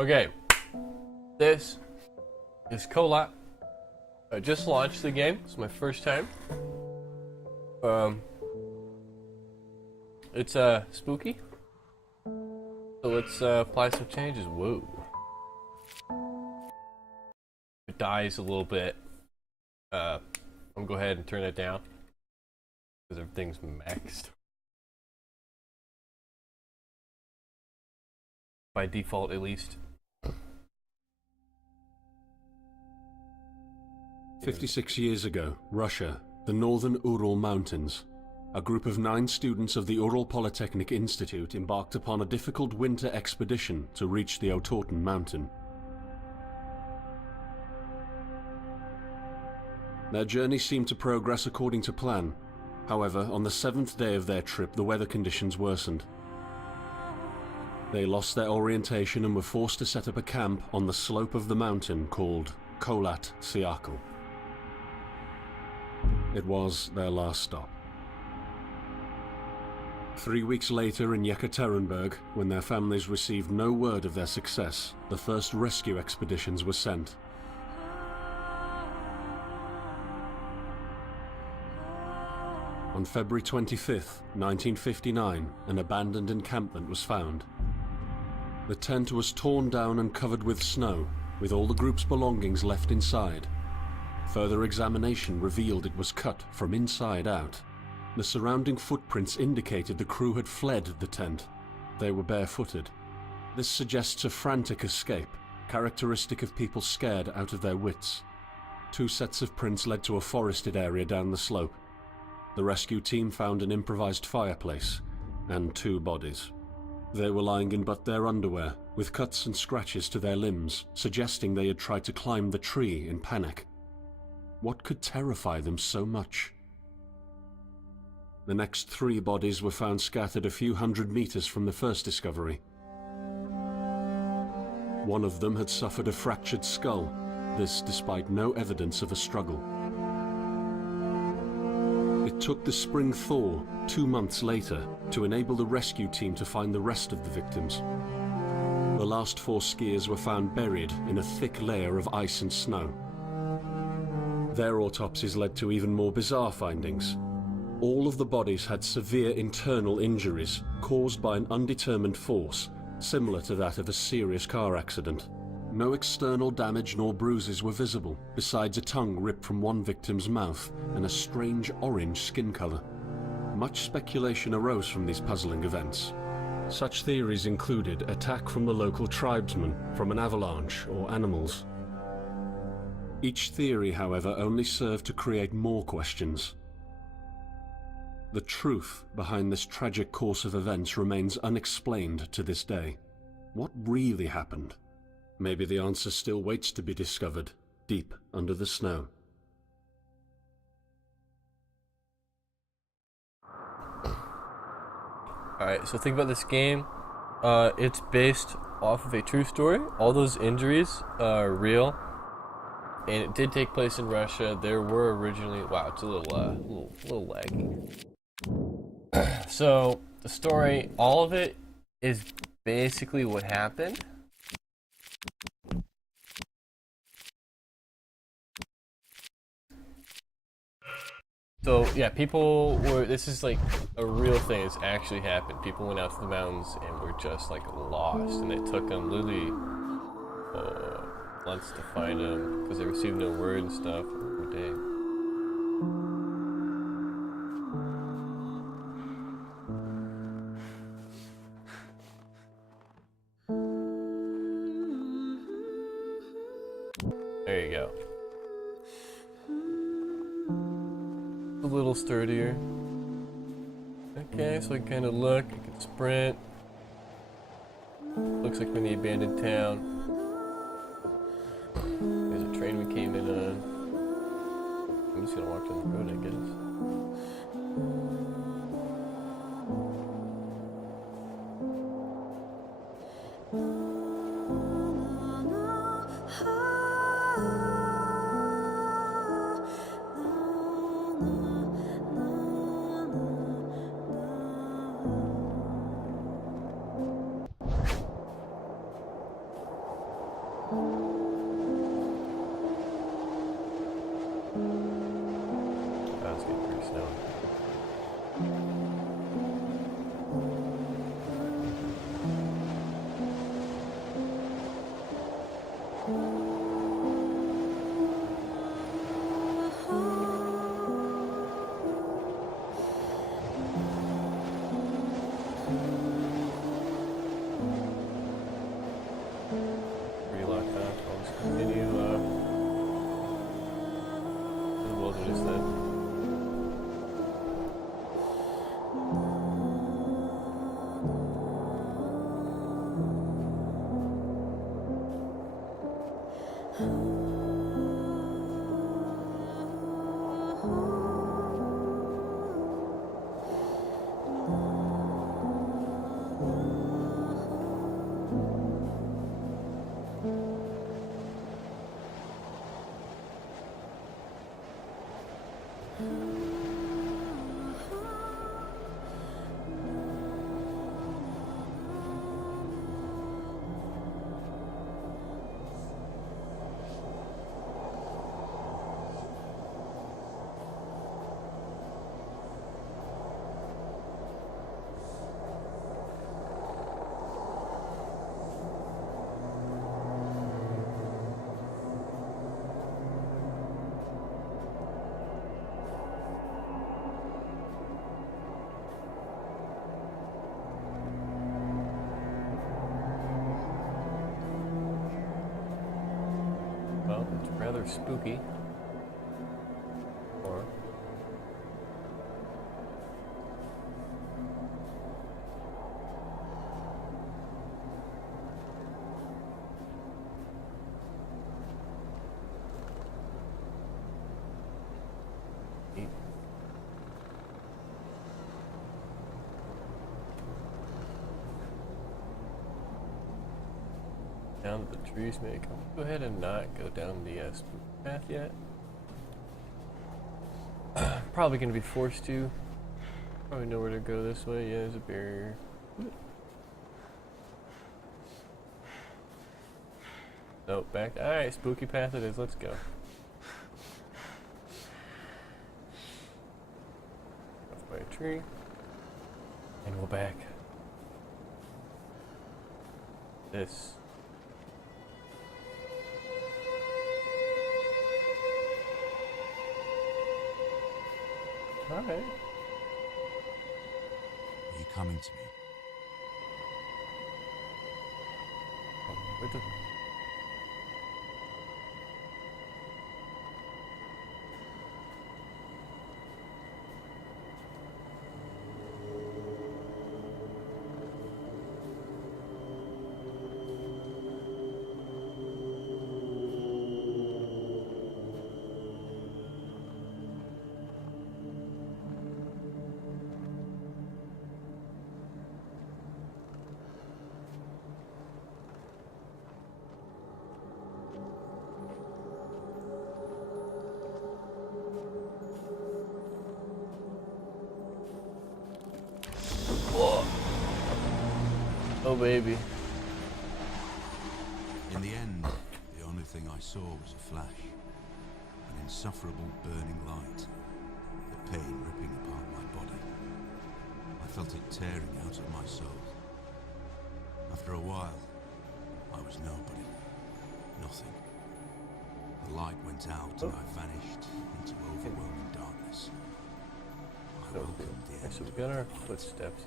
Okay, this is KHOLAT. I just launched the game. It's my first time. It's spooky. So let's apply some changes. Whoa. It dies a little bit. I'm gonna go ahead and turn it down because everything's maxed by default, at least. 56 years ago, Russia, the northern Ural Mountains. A group of 9 students of the Ural Polytechnic Institute embarked upon a difficult winter expedition to reach the Otorten mountain. Their journey seemed to progress according to plan. However, on the 7th day of their trip, the weather conditions worsened. They lost their orientation and were forced to set up a camp on the slope of the mountain called KHOLAT Siakal. It was their last stop. 3 weeks later in Yekaterinburg, when their families received no word of their success, the first rescue expeditions were sent. On February 25th, 1959, an abandoned encampment was found. The tent was torn down and covered with snow, with all the group's belongings left inside. Further examination revealed it was cut from inside out. The surrounding footprints indicated the crew had fled the tent. They were barefooted. This suggests a frantic escape, characteristic of people scared out of their wits. 2 sets of prints led to a forested area down the slope. The rescue team found an improvised fireplace and 2 bodies. They were lying in but their underwear, with cuts and scratches to their limbs, suggesting they had tried to climb the tree in panic. What could terrify them so much? The next 3 bodies were found scattered a few hundred meters from the first discovery. One of them had suffered a fractured skull, this despite no evidence of a struggle. It took the spring thaw 2 months later to enable the rescue team to find the rest of the victims. The last 4 skiers were found buried in a thick layer of ice and snow. Their autopsies led to even more bizarre findings. All of the bodies had severe internal injuries caused by an undetermined force, similar to that of a serious car accident. No external damage nor bruises were visible, besides a tongue ripped from one victim's mouth and a strange orange skin color. Much speculation arose from these puzzling events. Such theories included attack from the local tribesmen, from an avalanche, or animals. Each theory, however, only served to create more questions. The truth behind this tragic course of events remains unexplained to this day. What really happened? Maybe the answer still waits to be discovered, deep under the snow. Alright, so think about this game. It's based off of a true story. All those injuries are real. And it did take place in Russia. There were originally... Wow, it's a little laggy. So, the story, all of it is basically what happened. So, yeah, people were... This is like a real thing. It's actually happened. People went out to the mountains and were just like lost. And it took them literally... months to find them because they received no word and stuff. Oh, dang. There you go. A little sturdier. Okay, so I can kind of look. I can sprint. Looks like we're in the abandoned town. There's a train we came in on. I'm just gonna walk down the road, I guess. Well, it's rather spooky. Or neat. Down the trees, maybe. Go ahead and not go down the spooky path yet. Probably gonna be forced to. Probably know where to go this way. Yeah, there's a barrier. Nope, back. Alright, spooky path it is. Let's go. Off by a tree. And we'll back. This. Alright. Are you coming to me? Where the... Oh, baby. In the end, the only thing I saw was a flash. An insufferable burning light. The pain ripping apart my body. I felt it tearing out of my soul. After a while, I was nobody. Nothing. The light went out and I vanished into overwhelming darkness. I welcomed the end. So we got our footsteps.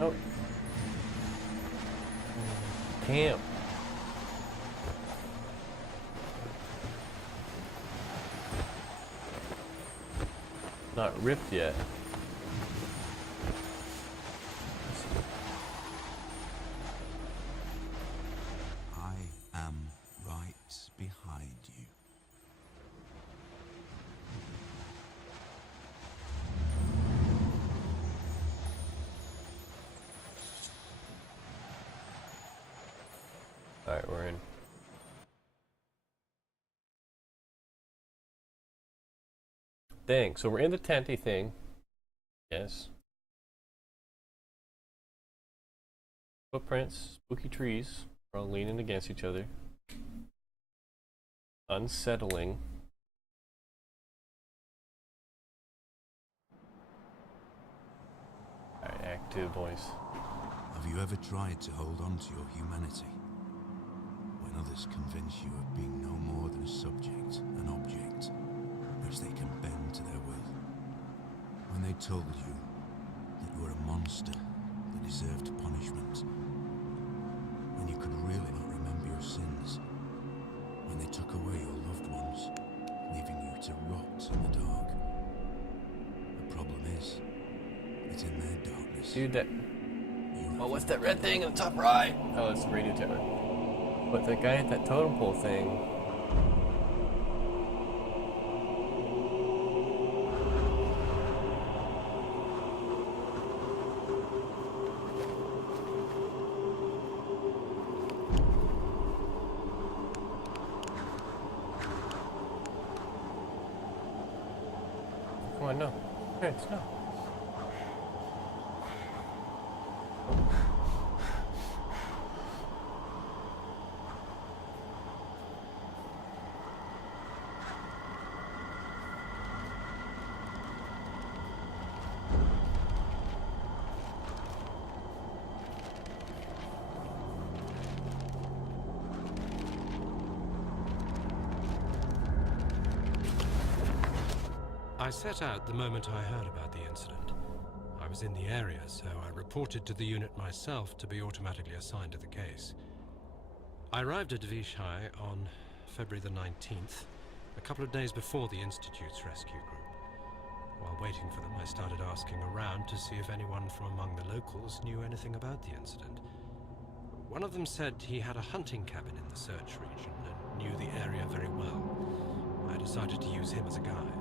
Oh. Camp. Not ripped yet. I am right behind you. Alright, we're in. Dang, so we're in the tenty thing. Yes. Footprints, spooky trees, are all leaning against each other. Unsettling. Alright, Act 2, boys. Have you ever tried to hold on to your humanity? When others convince you of being no more than a subject, an object, which they can bend to their will. When they told you that you were a monster that deserved punishment. When you could really not remember your sins. When they took away your loved ones, leaving you to rot in the dark. The problem is, it's in their darkness. Dude, that... Oh, what's that red thing in the top right? Oh, it's the radio tower. But the guy at that totem pole thing... Come on, no. Hey, it's no. I set out the moment I heard about the incident. I was in the area, so I reported to the unit myself to be automatically assigned to the case. I arrived at Vishai on February the 19th, a couple of days before the Institute's rescue group. While waiting for them, I started asking around to see if anyone from among the locals knew anything about the incident. One of them said he had a hunting cabin in the search region and knew the area very well. I decided to use him as a guide.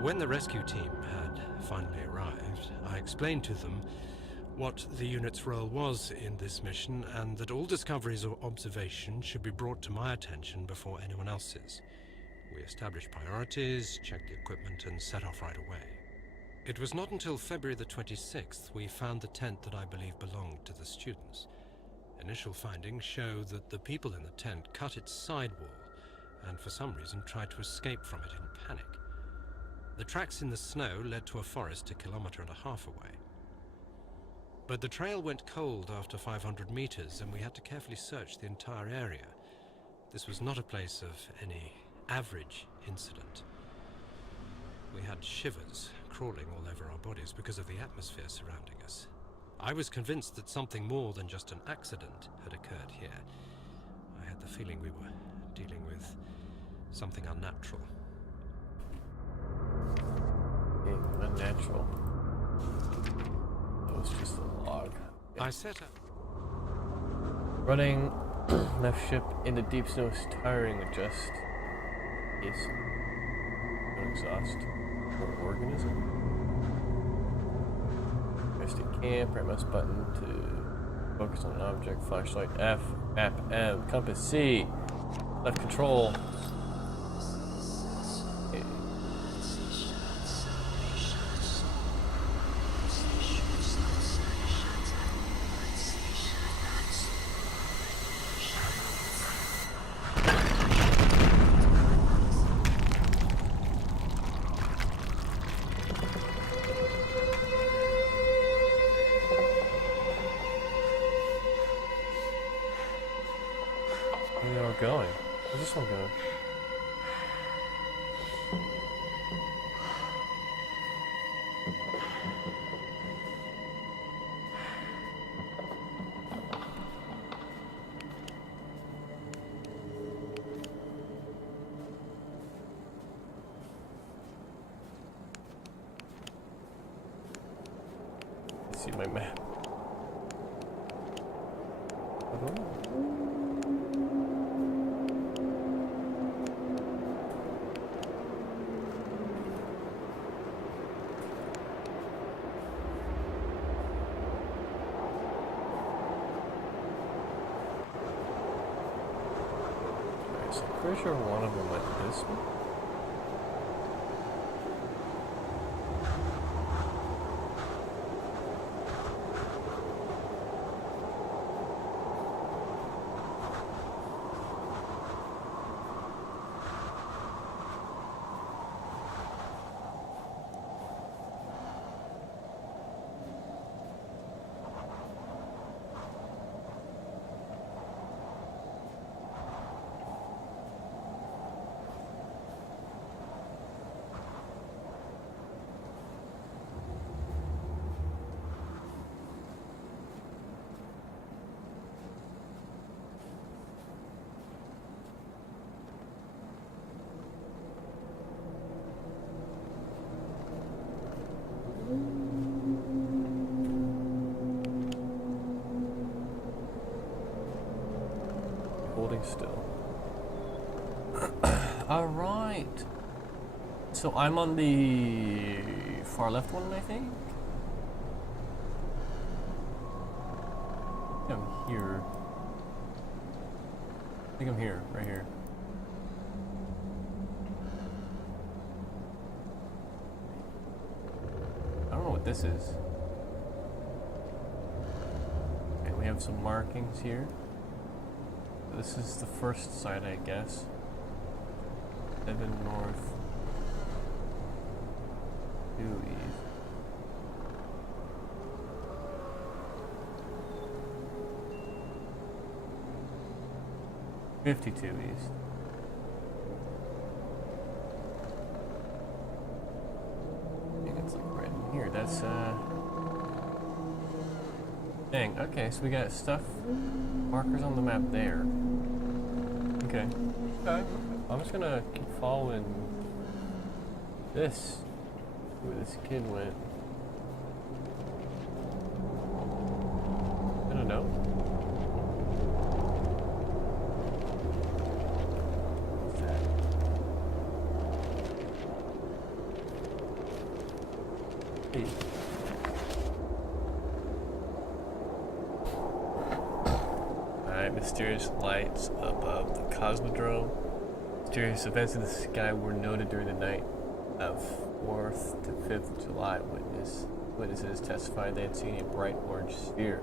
When the rescue team had finally arrived, I explained to them what the unit's role was in this mission and that all discoveries or observations should be brought to my attention before anyone else's. We established priorities, checked the equipment, and set off right away. It was not until February the 26th we found the tent that I believe belonged to the students. Initial findings show that the people in the tent cut its sidewall and for some reason tried to escape from it in panic. The tracks in the snow led to a forest 1.5 kilometers away. But the trail went cold after 500 meters, and we had to carefully search the entire area. This was not a place of any average incident. We had shivers crawling all over our bodies because of the atmosphere surrounding us. I was convinced that something more than just an accident had occurred here. I had the feeling we were dealing with something unnatural. Unnatural. That was just a log. I set up. Running left ship into deep snow is tiring. Adjust. Yes. Don't exhaust. More organism. Rest in camp. Right mouse button to focus on an object. Flashlight F. Map M. Compass C. Left control. Where are we going? Where's this one going? Let's see my map. I don't know. I'm pretty sure one of them went this way. holding still. Alright. So I'm on the far left one, I think? I'm here. I think I'm here, right here. I don't know what this is. Okay, we have some markings here. This is the first side, I guess. 7 north. 2 east. $52 east. I think it's like right in here. That's dang, okay, so we got stuff markers on the map there. Okay. Okay. I'm just gonna keep following this. Where this kid went. I don't know. What's that? Hey. Alright, mysterious lights above the Cosmodrome. Mysterious events in the sky were noted during the night of 4th to 5th of July. Witnesses testified they had seen a bright orange sphere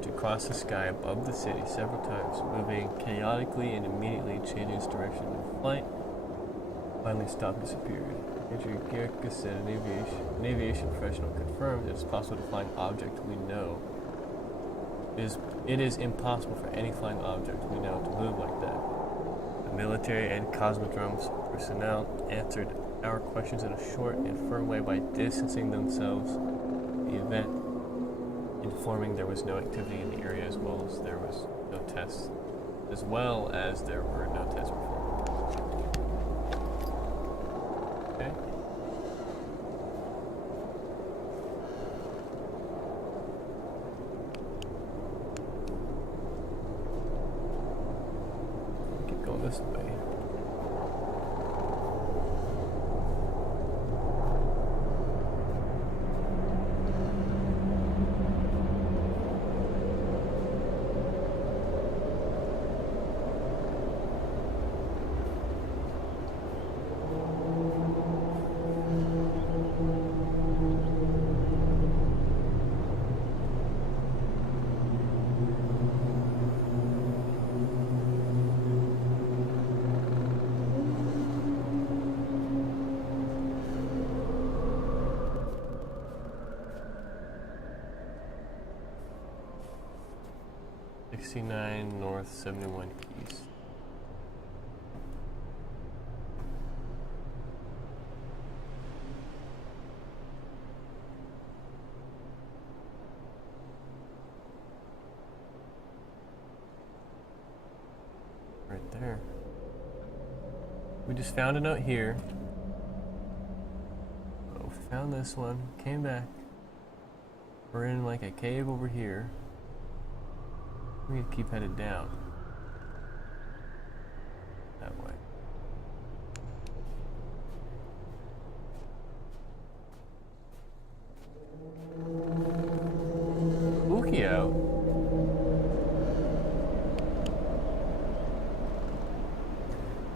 to cross the sky above the city several times, moving chaotically and immediately changing its direction in flight. Finally stopped and disappeared. Major Gierke said an aviation professional confirmed it is possible to flying object we know. It is impossible for any flying object we know to move like that. The military and Cosmodrome's personnel answered our questions in a short and firm way by distancing themselves from the event, informing there was no activity in the area as well as there was no tests, as well as there were no tests performed. Okay. Keep going this way. $69 north, 71 east. Right there. We just found a note here. Oh, found this one. Came back. We're in like a cave over here. We need to keep headed down. That way. Spooky out.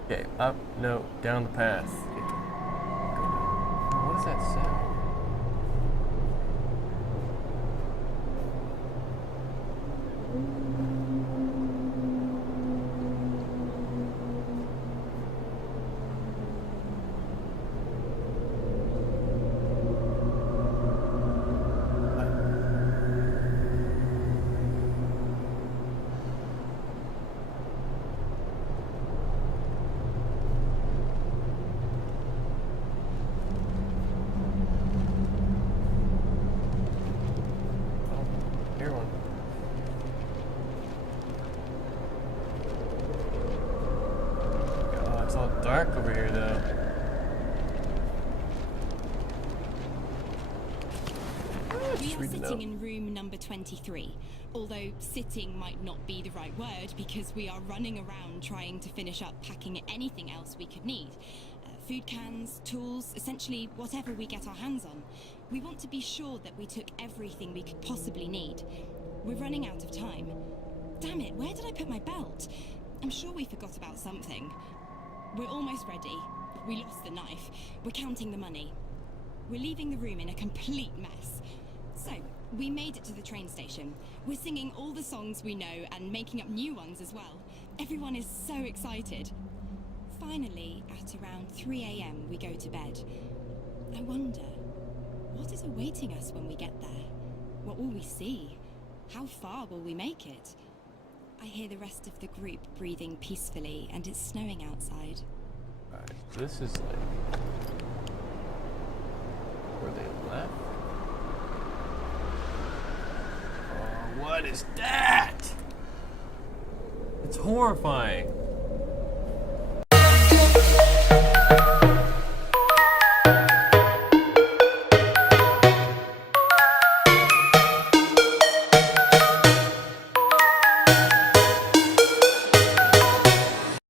Okay, up, no, down the path. What does that sound? Dark over here, though. let's We just are read the sitting note. in room number 23, although sitting might not be the right word because we are running around trying to finish up packing anything else we could need. Food cans, tools, essentially whatever we get our hands on. We want to be sure that we took everything we could possibly need. We're running out of time. Damn it, where did I put my belt? I'm sure we forgot about something. We're almost ready. We lost the knife. We're counting the money. We're leaving the room in a complete mess. So, we made it to the train station. We're singing all the songs we know and making up new ones as well. Everyone is so excited. Finally, at around 3 a.m, we go to bed. I wonder, what is awaiting us when we get there? What will we see? How far will we make it? I hear the rest of the group breathing peacefully, and it's snowing outside. Alright, this is like where they left. Oh, what is that? It's horrifying.